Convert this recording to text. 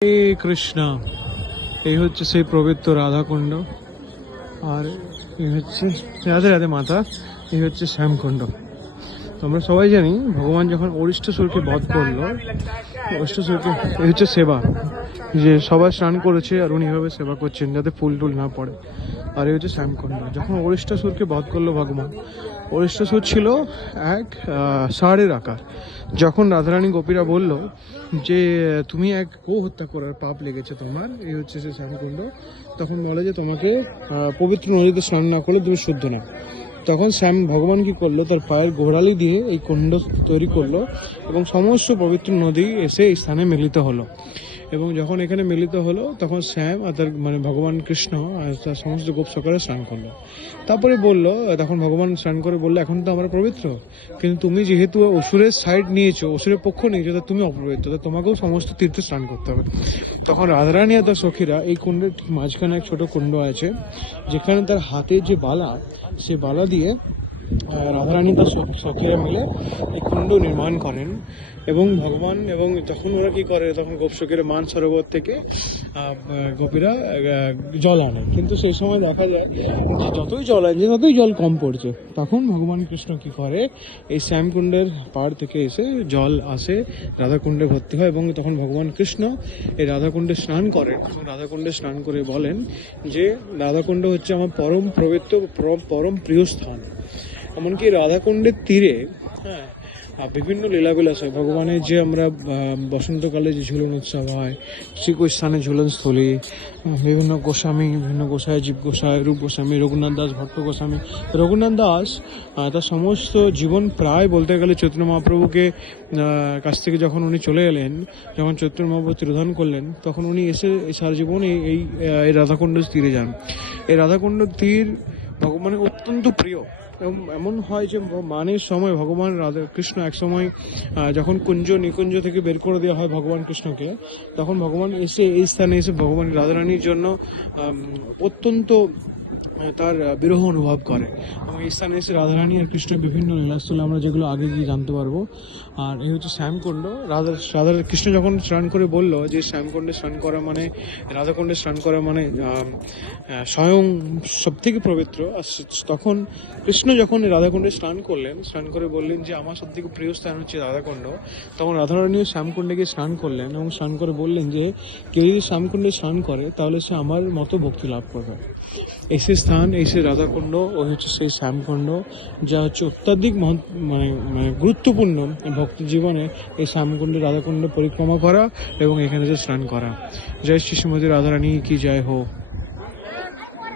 হরে কৃষ্ণ। এই হচ্ছে সেই পবিত্র রাধাকুণ্ড, আর এই হচ্ছে রাধে রাধে মাতা। এই হচ্ছে শ্যামকুণ্ড। তো আমরা সবাই জানি ভগবান যখন অরিষ্টাসুরকে বধ করলো, অরিষ্টাসুরকে এই হচ্ছে সেবা, যে সবাই স্নান করেছে আর উনি এভাবে সেবা করছেন যাতে ফুল টুল না পড়ে। আর এই হচ্ছে শ্যামকুণ্ড। যখন অরিষ্টাসুরকে বধ করলো ভগবান, অরিষ্টাসুর ছিল এক ষাঁড়ের আকার। যখন রাধারানী গোপীরা বলল যে তুমি এক গো হত্যা করার পাপ লেগেছে তোমার, এই হচ্ছে সে শ্যামকুণ্ড, তখন বলে যে তোমাকে পবিত্র নদীতে স্নান না করলে তুমি শুদ্ধ না। তখন শ্যাম ভগবান কি করলো, তার পায়ের গোড়ালি দিয়ে এই কুণ্ড তৈরি করলো এবং সমস্ত পবিত্র নদী এসে এই স্থানে মিলিত হলো। এবং যখন এখানে মিলিত হলো তখন শ্যাম আর তার ভগবান কৃষ্ণ আর তার সমস্ত গোপসকরা স্নান করলো। তারপরে বললো, তখন ভগবান স্নান করে বললো এখন তো আমরা পবিত্র, কিন্তু তুমি যেহেতু অসুরের সাইড নিয়েছো, অসুরের পক্ষ নিয়েছো, তা তুমি অপবিত্র, তা তোমাকেও সমস্ত তীর্থে স্নান করতে হবে। তখন রাধারানী আর তার সখীরা এই কুণ্ডের ঠিক মাঝখানে এক ছোট কুণ্ড আছে, যেখানে তার হাতের যে বালা, সে বালা দিয়ে রাধারানী তার সখীরা মিলে এই কুণ্ড নির্মাণ করেন। এবং ভগবান এবং তখন ওরা কি করে, তখন গোপসখীরা মান সরোবর থেকে গোপীরা জল আনে, কিন্তু সেই সময় দেখা যায় যে যতই জল আনছে ততই জল কম পড়ছে। তখন ভগবান কৃষ্ণ কি করে, এই শ্যামকুণ্ডের পাড় থেকে এসে জল আসে, রাধাকুণ্ডে ভর্তি হয় এবং তখন ভগবান কৃষ্ণ এই রাধাকুণ্ডে স্নান করেন এবং রাধাকুণ্ডে স্নান করে বলেন যে রাধাকুণ্ড হচ্ছে আমার পরম পবিত্র পরম প্রিয় স্থান। এমনকি রাধাকুণ্ডের তীরে বিভিন্ন লীলাবিলাস হয় ভগবানের, যে আমরা বসন্তকালে যে ঝুলন উৎসব হয়, শ্রীকৃষ্ণানের ঝুলনস্থলী, বিভিন্ন গোস্বামী, বিভিন্ন গোসাই, জীব গোসাই, রূপ গোস্বামী, রঘুনাথ দাস, ভট্ট গোস্বামী। রঘুনাথ দাস তার সমস্ত জীবন প্রায় বলতে গেলে চৈতন্য মহাপ্রভুকে কাছ থেকে যখন উনি চলে এলেন, যখন চৈতন্য মহাপ্রভু তিরোধান করলেন, তখন উনি এসে সারা জীবন এই রাধাকুণ্ডের তীরে যান। এই রাধাকুণ্ড তীর ভগবানের অত্যন্ত প্রিয়। এমন হয় যে মানের সময় ভগবান রাধা কৃষ্ণ এক সময় যখন কুঞ্জ নিকুঞ্জ থেকে বের করে দেওয়া হয় ভগবান কৃষ্ণকে, তখন ভগবান এসে এই স্থানে এসে ভগবান রাধারানীর জন্য অত্যন্ত তার বিরহ অনুভব করে এবং এই স্থানে এসে রাধারানী আর কৃষ্ণের বিভিন্ন লীলাস্থলে আমরা যেগুলো আগে গিয়ে জানতে পারবো। আর এই হচ্ছে শ্যামকুণ্ড। রাধা কৃষ্ণ যখন স্নান করে বলল যে শ্যামকুণ্ডে স্নান করা মানে, রাধাকুণ্ডে স্নান করা মানে স্বয়ং সব থেকে পবিত্র। তখন কৃষ্ণ যখন রাধাকুণ্ডে স্নান করলেন, স্নান করে বললেন যে আমার সব থেকে প্রিয় স্থান হচ্ছে রাধাকুণ্ড। তখন রাধারানীও শ্যামকুণ্ডে গিয়ে স্নান করলেন এবং স্নান করে বললেন যে কেউ যদি শ্যামকুণ্ডে স্নান করে তাহলে সে আমার মতো ভক্তি লাভ করবে। এই সেই স্থান, এই সেই রাধাকুণ্ড, ওই হচ্ছে সেই শ্যামকুণ্ড, যা হচ্ছে অত্যাধিক মানে গুরুত্বপূর্ণ ভক্তি জীবনে। এই শ্যামকুণ্ডে রাধাকুণ্ড পরিক্রমা করা এবং এখানে যে স্নান করা। জয় শ্রী শ্রীমতী রাধারানী কি জয় হোক।